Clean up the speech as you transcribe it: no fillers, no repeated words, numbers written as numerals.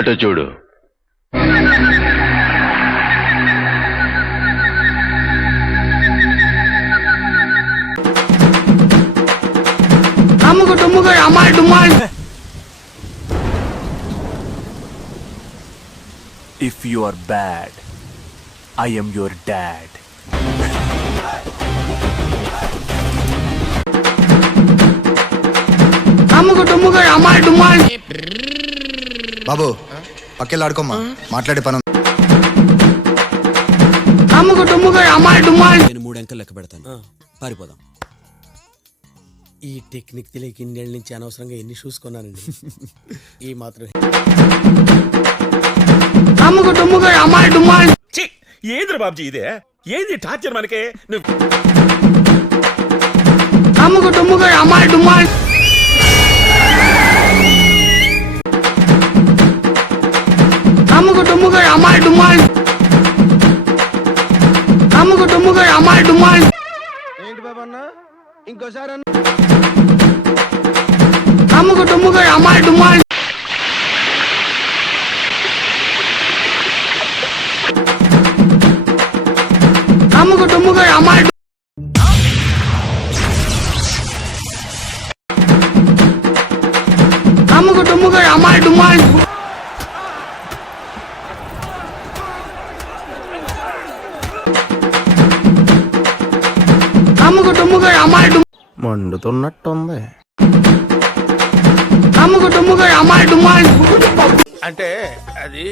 అటు చూడు. If you are bad, I am your dad. బాబు పక్కెళ్ళి ఆడుకోమ్మా, మాట్లాడే పని. నేను 3 అంకెలు లెక్క పెడతాను, పారిపోదాం. ఈ టెక్నిక్ తెలియక ఇన్నేళ్ళ నుంచి అనవసరంగా ఎన్ని షూస్ కొన్నానండి. ఈ మాత్రం ఏంద్ర బాబ్జీ ఇదే, ఏంది టార్చర్ మనకే. ఏంటి బాబన్న ఇంకోసారి మండుతున్నట్టుంది. అంటే అది